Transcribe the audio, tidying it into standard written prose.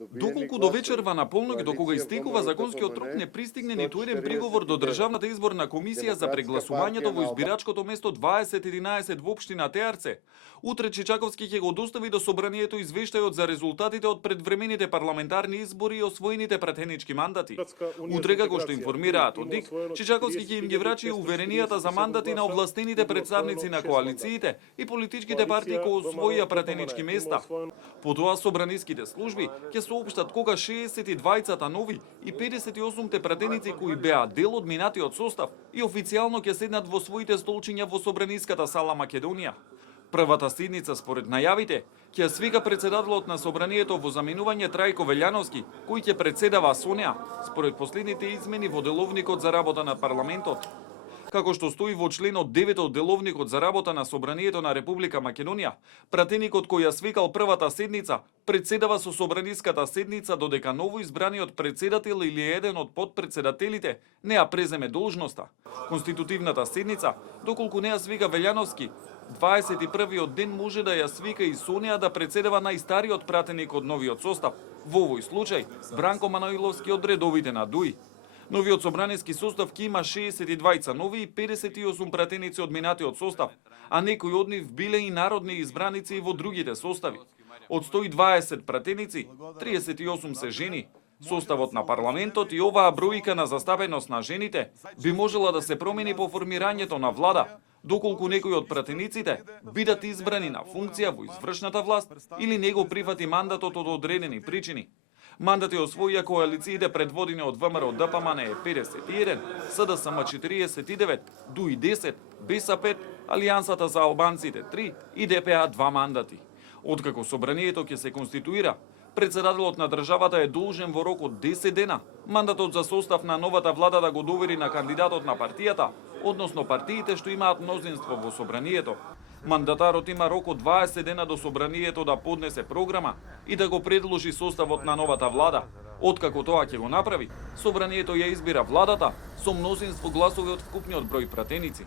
Доколку до вечерва на полнок до кога истекува законскиот рок, не пристигне ниту еден приговор до Државната изборна комисија за прегласувањето во избирачкото место 2011 во општина Теарце. Утре Чичаковски ќе го достави до собранието извештајот за резултатите од предвремените парламентарни избори и освоените пратенички мандати. Утре, како што информираат од ДИК, Чичаковски ќе им ги врачи уверенијата за мандати на овластените представници на коалициите и политичките партии кои освоија пратенички места. Потоа собраниските служби ќе соопштат кога 62-цата нови и 58-те пратеници кои беа дел од минатиот состав и официјално ќе седнат во своите столчиња во собраниската сала Македонија. Првата седница, според најавите, ќе свика председателот на собранието во заменување Трајко Велјановски, кој ќе председава со неа, според последните измени во деловникот за работа на парламентот. Како што стои во членот 9 од деловникот за работа на Собранието на Република Македонија, пратеникот кој ја свикал првата седница председава со собраниската седница додека новоизбраниот председател или еден од подпредседателите не ја преземе должноста. Конститутивната седница, доколку не ја свика Велјановски, 21-виот ден може да ја свика и со неа да председава најстариот пратеник од новиот состав, во овој случај Бранко Маноиловски од редовите на ДУИ. Новиот собраниски состав ќе има 62 нови и 58 пратеници од минатиот состав, а некои од нив биле и народни избраници во другите состави. Од 120 пратеници, 38 се жени. Составот на парламентот и оваа бројка на застапеност на жените би можела да се промени по формирањето на влада, доколку некои од пратениците бидат избрани на функција во извршната власт или не го прифати мандатот од одредени причини. Мандати освоија коалициите предводени од ВМРО ДПМН е 51, СДСМ 49, ДУИ 10, БЕСА 5, Алијансата за албанците 3 и ДПА 2 мандати. Откако собранието ќе се конституира, председателот на државата е должен во рок од 10 дена мандатот за состав на новата влада да го довери на кандидатот на партијата, односно партиите што имаат мнозинство во собранието. Мандатарот има рок од 20 дена до собранието да поднесе програма и да го предложи составот на новата влада. Откако тоа ќе го направи, собранието ја избира владата со мнозинство гласови од вкупниот број пратеници.